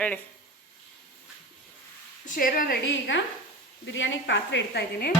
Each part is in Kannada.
ಹೇಳಿ. ಶೇರ್ವಾನ್ ರೆಡಿ. ಈಗ ಬಿರಿಯಾನಿಗೆ ಪಾತ್ರೆ ಇಡ್ತಾ ಇದ್ದೀನಿ.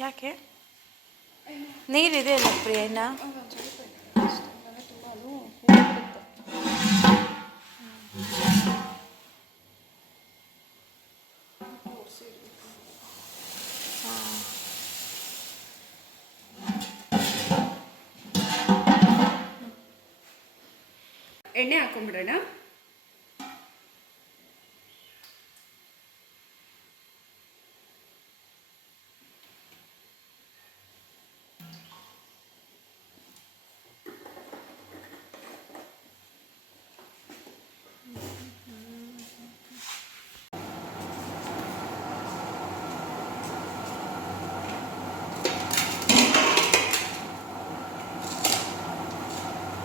ಯಾಕೆ ನೀರಿದೆ ಅಲ್ಲ ಪ್ರಿಯಣ್ಣ? ಎಣ್ಣೆ ಹಾಕೊಂಡ್ಬಿಡೋಣ.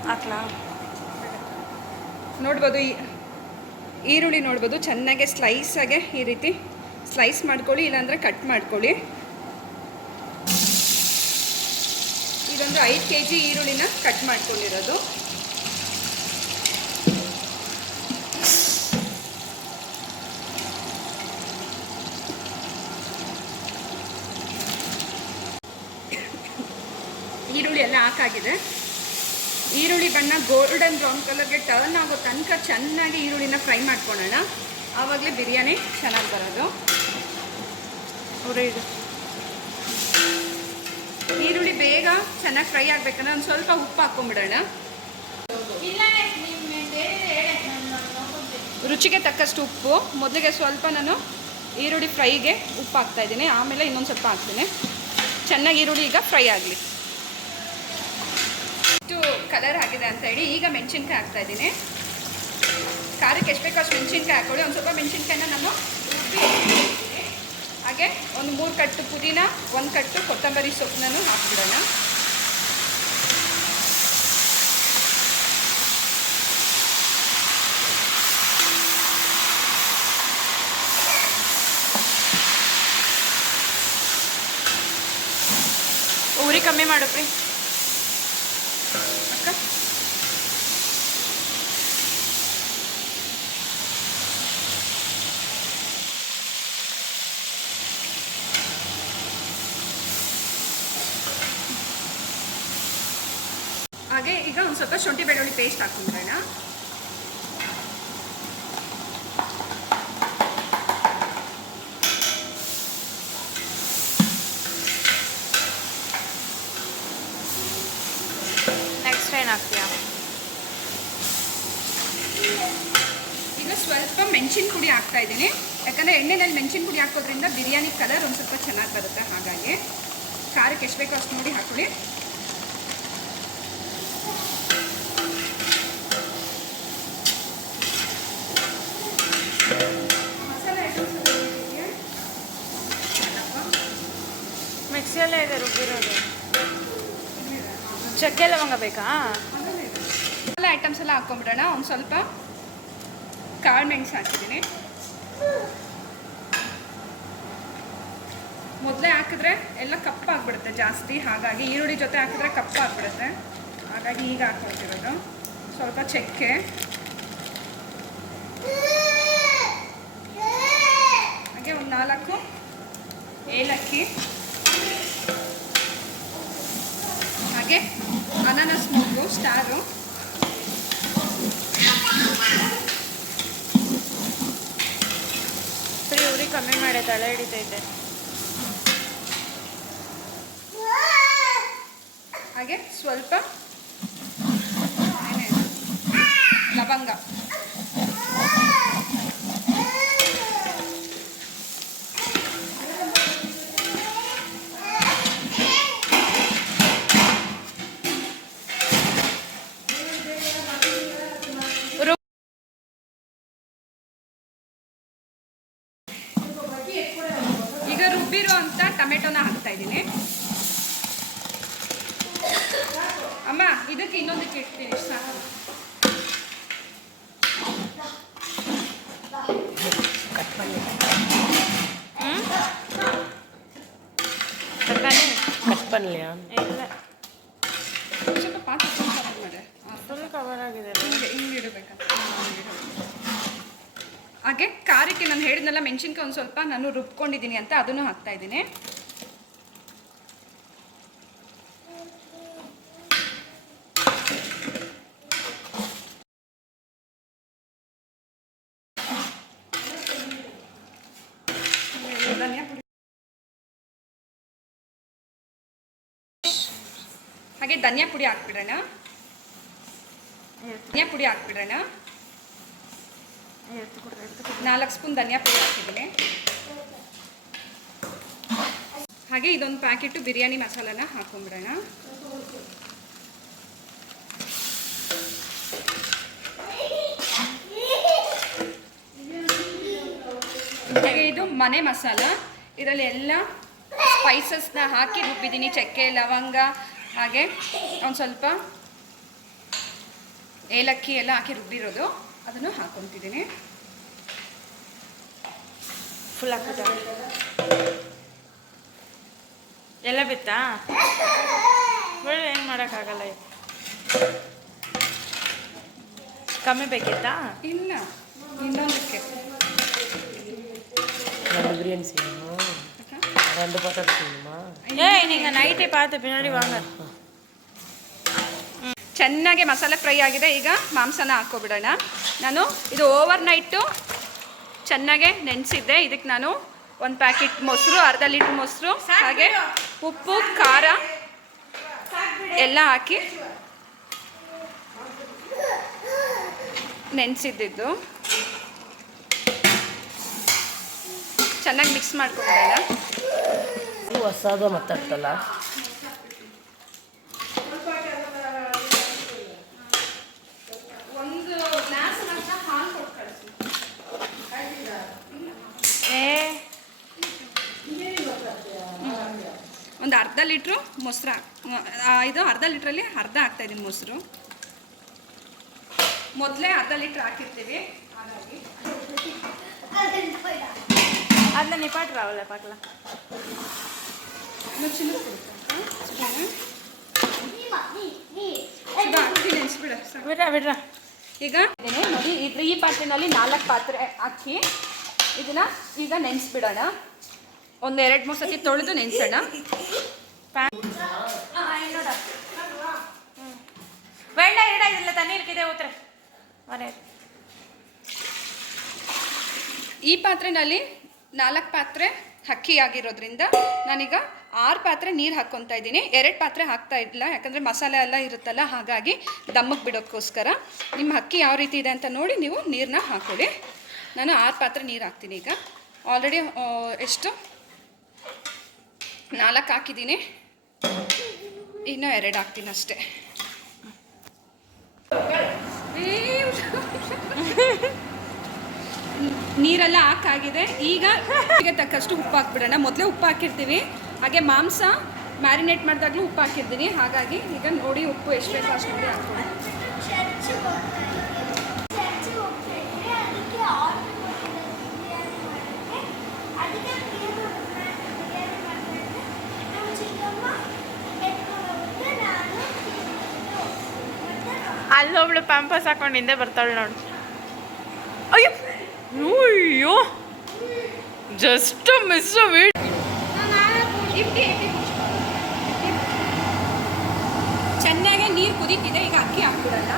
ಹಾಕ್ಲಾ? ನೋಡ್ಬೋದು, ಈರುಳ್ಳಿ ನೋಡ್ಬೋದು ಚೆನ್ನಾಗೆ ಸ್ಲೈಸಾಗೆ ಈ ರೀತಿ ಸ್ಲೈಸ್ ಮಾಡ್ಕೊಳ್ಳಿ, ಇಲ್ಲಾಂದರೆ ಕಟ್ ಮಾಡ್ಕೊಳ್ಳಿ. ಇದೊಂದು 5 kg ಈರುಳ್ಳಿನ ಕಟ್ ಮಾಡ್ಕೊಂಡಿರೋದು. ಈರುಳ್ಳಿ ಎಲ್ಲ ಹಾಕಾಗಿದೆ. ಈರುಳ್ಳಿ ಬಣ್ಣ ಗೋಲ್ಡನ್ ಬ್ರೌನ್ ಕಲರ್ಗೆ ಟರ್ನ್ ಆಗೋ ತನಕ ಚೆನ್ನಾಗಿ ಈರುಳ್ಳಿನ ಫ್ರೈ ಮಾಡ್ಕೊಳ್ಳೋಣ. ಆವಾಗಲೇ ಬಿರಿಯಾನಿ ಚೆನ್ನಾಗಿ ಬರೋದು. ಈರುಳ್ಳಿ ಬೇಗ ಚೆನ್ನಾಗಿ ಫ್ರೈ ಆಗಬೇಕಂದ್ರೆ ಒಂದು ಸ್ವಲ್ಪ ಉಪ್ಪು ಹಾಕ್ಕೊಂಬಿಡೋಣ. ರುಚಿಗೆ ತಕ್ಕಷ್ಟು ಉಪ್ಪು. ಮೊದಲಿಗೆ ಸ್ವಲ್ಪ ನಾನು ಈರುಳ್ಳಿ ಫ್ರೈಗೆ ಉಪ್ಪು ಹಾಕ್ತಾಯಿದ್ದೀನಿ, ಆಮೇಲೆ ಇನ್ನೊಂದು ಸ್ವಲ್ಪ ಹಾಕ್ತೀನಿ. ಚೆನ್ನಾಗಿ ಈರುಳ್ಳಿ ಈಗ ಫ್ರೈ ಆಗಲಿ. ಇಷ್ಟು ಕಲರ್ ಆಗಿದೆ ಅಂತ ಹೇಳಿ ಈಗ ಮೆಣಸಿನ್ಕಾಯಿ ಹಾಕ್ತಾಯಿದ್ದೀನಿ. ಖಾರಕ್ಕೆ ಎಷ್ಟು ಬೇಕೋ ಅಷ್ಟು ಮೆಣಸಿನ್ಕಾಯಿ ಹಾಕ್ಕೊಳ್ಳಿ. ಒಂದು ಸ್ವಲ್ಪ ಮೆಣಸಿನ್ಕಾಯಿನ ನಾನು ರುಬ್ಬಿ ಹಾಗೆ ಒಂದು 3 ಕಟ್ಟು ಪುದೀನ, 1 ಕಟ್ಟು ಕೊತ್ತಂಬರಿ ಸೊಪ್ಪನ್ನು ಹಾಕ್ಬಿಡೋಣ. ಉರಿ ಕಮ್ಮಿ ಮಾಡುಪ್ರಿ ಅಕ್ಕ. ಹಾಗೆ ಈಗ ಒಂದು ಸ್ವಲ್ಪ ಶುಂಠಿ ಬೆಳ್ಳುಳ್ಳಿ ಪೇಸ್ಟ್ ಹಾಕ್ಕೊಂಡ್ರೋಣ. ನೆಕ್ಸ್ಟ್ ಏನು ಹಾಕ್ತೀಯಾ? ಈಗ ಸ್ವಲ್ಪ ಮೆಣಸಿನ ಪುಡಿ ಹಾಕ್ತಾ ಇದ್ದೀನಿ. ಯಾಕಂದರೆ ಎಣ್ಣೆನಲ್ಲಿ ಮೆಣಸಿನ ಪುಡಿ ಹಾಕೋದ್ರಿಂದ ಬಿರಿಯಾನಿ ಕಲರ್ ಒಂದು ಸ್ವಲ್ಪ ಚೆನ್ನಾಗಿ ಬರುತ್ತೆ. ಹಾಗಾಗಿ ಖಾರಕ್ಕೆ ಎಷ್ಟು ಬೇಕೋ ಅಷ್ಟು ನೋಡಿ ಹಾಕೊಳ್ಳಿ. ಮಿಕ್ಸಿಯಲ್ಲೇ ಇದೆ ರುಬ್ಬಿರೋದು. ಚಕ್ಕೆ ಲವಂಗ ಬೇಕಾ? ಎಲ್ಲ ಐಟಮ್ಸ್ ಎಲ್ಲ ಹಾಕ್ಕೊಂಬಿಡೋಣ. ಒಂದು ಸ್ವಲ್ಪ ಕಾಳು ಮೆಣಸು ಹಾಕಿದ್ದೀನಿ. ಮೊದಲೇ ಹಾಕಿದ್ರೆ ಎಲ್ಲ ಕಪ್ಪಾಗ್ಬಿಡುತ್ತೆ ಜಾಸ್ತಿ. ಹಾಗಾಗಿ ಈರುಳ್ಳಿ ಜೊತೆ ಹಾಕಿದ್ರೆ ಕಪ್ಪಾಗ್ಬಿಡುತ್ತೆ. ಹಾಗಾಗಿ ಈಗ ಹಾಕ್ಕೊಳ್ತಿರೋದು. ಸ್ವಲ್ಪ ಚಕ್ಕೆ, ಹಾಗೆ ಒಂದು 4 ಏಲಕ್ಕಿ, ಹಾಗೆ ಅನಾನಸ್ ಮೂಗು ಸ್ಟಾರು, ಉರಿ ಕಮ್ಮಿ ಮಾಡಿ ತಲೆ ಹಿಡಿತೈತೆ. ಹಾಗೆ ಸ್ವಲ್ಪ ಲವಂಗ ಲವಂಗ. ಈಗ ರುಬ್ಬಿರೋ ಅಂತ ಟೊಮೆಟೊನ ಹಾಕ್ತಾ ಇದ್ದೀನಿ. ಅಮ್ಮ ಇದಕ್ಕೆ ಇನ್ನೊಂದಕ್ಕೆ ಇಡ್ತೀನಿ ಸಾಕು. ಇಲ್ಲ ಸ್ವಲ್ಪ ಪಾತ್ರೆ ಮಾಡಿ ಫುಲ್ ಕವರ್ ಆಗಿದೆ. ಹಿಂಗೆ ಇಡಬೇಕಂತ. ಹಾಗೆ ಖಾರಕ್ಕೆ ನಾನು ಹೇಳಿದ್ನಲ್ಲ ಮೆಣಸಿನ್ಕಾಯಿ ಒಂದು ಸ್ವಲ್ಪ ನಾನು ರುಬ್ಕೊಂಡಿದ್ದೀನಿ ಅಂತ ಅದನ್ನು ಹಾಕ್ತಾ ಇದ್ದೀನಿ. ಧನಿಯಾ ಪುಡಿ ಹಾಗೆ ಧನಿಯಾ ಪುಡಿ ಹಾಕ್ಬಿಡೋಣ. ಧನಿಯಾ ಪುಡಿ ಹಾಕ್ಬಿಡೋಣ. 4 ಸ್ಪೂನ್ ಧನಿಯಾ ಪುಡಿ ಹಾಕಿದ್ದೀನಿ. ಹಾಗೆ ಇದೊಂದು ಪ್ಯಾಕೆಟು ಬಿರಿಯಾನಿ ಮಸಾಲಾನ ಹಾಕೊಂಡ್ಬಿಡೋಣ. ಹಾಗೆ ಇದು ಮನೆ ಮಸಾಲ. ಇದರಲ್ಲಿ ಎಲ್ಲ ಸ್ಪೈಸಸ್ನ ಹಾಕಿ ರುಬ್ಬಿದ್ದೀನಿ. ಚಕ್ಕೆ, ಲವಂಗ, ಹಾಗೆ ಒಂದು ಸ್ವಲ್ಪ ಏಲಕ್ಕಿ ಎಲ್ಲ ಹಾಕಿ ರುಬ್ಬಿರೋದು ಅದನ್ನು ಹಾಕ್ಕೊತಿದ್ದೀನಿ. ಫುಲ್ ಹಾಕ್ಬಿಟ್ಟ ಎಲ್ಲ ಬಿತ್ತಾ ಬೇಡ, ಏನು ಮಾಡೋಕ್ಕಾಗಲ್ಲ. ಕಮ್ಮಿ ಬೇಕಿತ್ತಾ? ಇಲ್ಲ, ಇನ್ನೊಂದಕ್ಕೆ பிரியாணி செய்யணும், 2 பாத்திரம் செய்யணுமா? ஏய் நீங்கள் நைட்டே பார்த்து பின்னாடி வாங்க. ಚೆನ್ನಾಗಿ ಮಸಾಲೆ ಫ್ರೈ ಆಗಿದೆ. ಈಗ ಮಾಂಸನ ಹಾಕ್ಕೊಬಿಡೋಣ. ನಾನು ಇದು ಓವರ್ ನೈಟು ಚೆನ್ನಾಗೆ ನೆನೆಸಿದ್ದೆ. ಇದಕ್ಕೆ ನಾನು 1 ಪ್ಯಾಕೆಟ್ ಮೊಸರು, ಅರ್ಧ ಲೀಟ್ರ್ ಮೊಸರು, ಹಾಗೆ ಉಪ್ಪು, ಖಾರ ಎಲ್ಲ ಹಾಕಿ ನೆನೆಸಿದ್ದು ಚೆನ್ನಾಗಿ ಮಿಕ್ಸ್ ಮಾಡ್ಕೊಬಿಡೋಣ. ಹೊಸದ ಮಾತಾಡ್ತಲ್ಲ. ಒಂದು ಅರ್ಧ ಲೀಟ್ರು ಮೊಸರು, ಇದು ಅರ್ಧ ಲೀಟ್ರಲ್ಲಿ ಅರ್ಧ ಹಾಕ್ತಾಯಿದ್ದೀನಿ ಮೊಸರು. ಮೊದಲೇ ಅರ್ಧ ಲೀಟ್ರ್ ಹಾಕಿರ್ತೀವಿ, ಹಾಗಾಗಿ ಅದನ್ನ ನಿಪಾಟ್ ರಾವಲ್ಲ ಪಾಕ್ಲ ಬಿಡ್ರ. ಈಗ ನೋಡಿ ಈ ಪಾತ್ರೆಯಲ್ಲಿ 4 ಪಾತ್ರೆ ಹಾಕಿ ಇದನ್ನ ಈಗ ನೆನೆಸ್ಬಿಡೋಣ. 1-2-3 ಸತಿ ತೊಳೆದು ನೆನೆಸೋಣ. വേണ്ട ഇട ഇതില്ല തന്നെ ഇരിക്കതേ ഉത്തര വരെ. ಈ ಪಾತ್ರೆನಲ್ಲಿ 4 ಪಾತ್ರೆ ಅಕ್ಕಿ ಆಗಿರೋದ್ರಿಂದ ನಾನೀಗ 6 ಪಾತ್ರೆ ನೀರು ಹಾಕ್ಕೊತಾ ಇದ್ದೀನಿ. 2 ಪಾತ್ರೆ ಹಾಕ್ತಾ ಇಲ್ಲ, ಯಾಕಂದರೆ ಮಸಾಲೆ ಎಲ್ಲ ಇರುತ್ತಲ್ಲ, ಹಾಗಾಗಿ ದಮ್ಮಕ್ಕೆ ಬಿಡೋಕ್ಕೋಸ್ಕರ. ನಿಮ್ಮ ಅಕ್ಕಿ ಯಾವ ರೀತಿ ಇದೆ ಅಂತ ನೋಡಿ ನೀವು ನೀರನ್ನ ಹಾಕ್ಕೊಳ್ಳಿ. ನಾನು 6 ಪಾತ್ರೆ ನೀರು ಹಾಕ್ತೀನಿ. ಈಗ ಆಲ್ರೆಡಿ ಎಷ್ಟು 4 ಹಾಕಿದ್ದೀನಿ, ಇನ್ನೂ 2 ಹಾಕ್ತೀನಿ ಅಷ್ಟೇ. ನೀರೆಲ್ಲ ಹಾಕಾಗಿದೆ. ಈಗ ತಕ್ಕಷ್ಟು ಉಪ್ಪು ಹಾಕ್ಬಿಡೋಣ. ಮೊದಲೇ ಉಪ್ಪು ಹಾಕಿರ್ತೀವಿ, ಹಾಗೆ ಮಾಂಸ ಮ್ಯಾರಿನೇಟ್ ಮಾಡಿದಾಗಲೂ ಉಪ್ಪು ಹಾಕಿರ್ತೀನಿ. ಹಾಗಾಗಿ ಈಗ ನೋಡಿ ಉಪ್ಪು ಎಷ್ಟು ಬೇಕು ಅಷ್ಟು ನೋಡಿ ಹಾಕ್ತೀನಿ. ಅಲ್ಲೊಬ್ಳು ಪಂಪಸ್ ಹಾಕೊಂಡು ಹಿಂದೆ ಬರ್ತಾಳೆ ನೋಡಿ. ಅಯ್ಯೋ ಅಯ್ಯೋ ಜಸ್ಟ್ ಮಿಸ್ ಚೆನ್ನಾಗೆ ನೀರು ಕುದೀತಿದೆ. ಈಗ ಅಕ್ಕಿ ಹಾಕ್ಬಿಡೋಣ.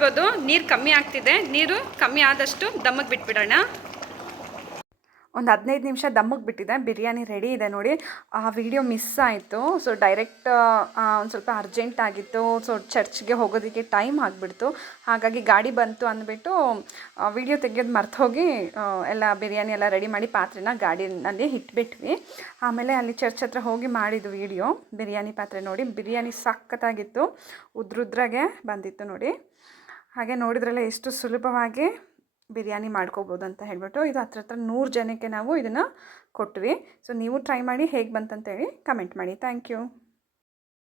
ನೋಡ್ಬೋದು ನೀರು ಕಮ್ಮಿ ಆಗ್ತಿದೆ. ನೀರು ಕಮ್ಮಿ ಆದಷ್ಟು ದಮ್ಮಿಗೆ ಬಿಟ್ಬಿಡೋಣ. ಒಂದು 15 ನಿಮಿಷ ದಮ್ಮಿಗೆ ಬಿಟ್ಟಿದೆ. ಬಿರಿಯಾನಿ ರೆಡಿ ಇದೆ ನೋಡಿ. ಆ ವಿಡಿಯೋ ಮಿಸ್ ಆಯಿತು. ಸೊ ಡೈರೆಕ್ಟ್ ಒಂದು ಸ್ವಲ್ಪ ಅರ್ಜೆಂಟ್ ಆಗಿತ್ತು. ಸೊ ಚರ್ಚ್ಗೆ ಹೋಗೋದಕ್ಕೆ ಟೈಮ್ ಆಗಿಬಿಡ್ತು. ಹಾಗಾಗಿ ಗಾಡಿ ಬಂತು ಅಂದ್ಬಿಟ್ಟು ವಿಡಿಯೋ ತೆಗೆಯೋದು ಮರ್ತು ಹೋಗಿ ಎಲ್ಲ ಬಿರಿಯಾನಿ ಎಲ್ಲ ರೆಡಿ ಮಾಡಿ ಪಾತ್ರೆನ ಗಾಡಿನಲ್ಲಿ ಇಟ್ಬಿಟ್ವಿ. ಆಮೇಲೆ ಅಲ್ಲಿ ಚರ್ಚ್ ಹತ್ರ ಹೋಗಿ ಮಾಡಿದ್ದು ವಿಡಿಯೋ. ಬಿರಿಯಾನಿ ಪಾತ್ರೆ ನೋಡಿ, ಬಿರಿಯಾನಿ ಸಖತ್ತಾಗಿತ್ತು, ಉದ್ರುದ್ರಾಗೆ ಬಂದಿತ್ತು ನೋಡಿ. ಹಾಗೆ ನೋಡಿದ್ರಲ್ಲ ಎಷ್ಟು ಸುಲಭವಾಗಿ ಬಿರಿಯಾನಿ ಮಾಡ್ಕೋಬೋದು ಅಂತ ಹೇಳ್ಬಿಟ್ಟು. ಇದು ಹತ್ರ 100 ಜನಕ್ಕೆ ನಾವು ಇದನ್ನು ಕೊಟ್ವಿ. ಸೊ ನೀವು ಟ್ರೈ ಮಾಡಿ ಹೇಗೆ ಬಂತಂತೇಳಿ ಕಮೆಂಟ್ ಮಾಡಿ. Thank you.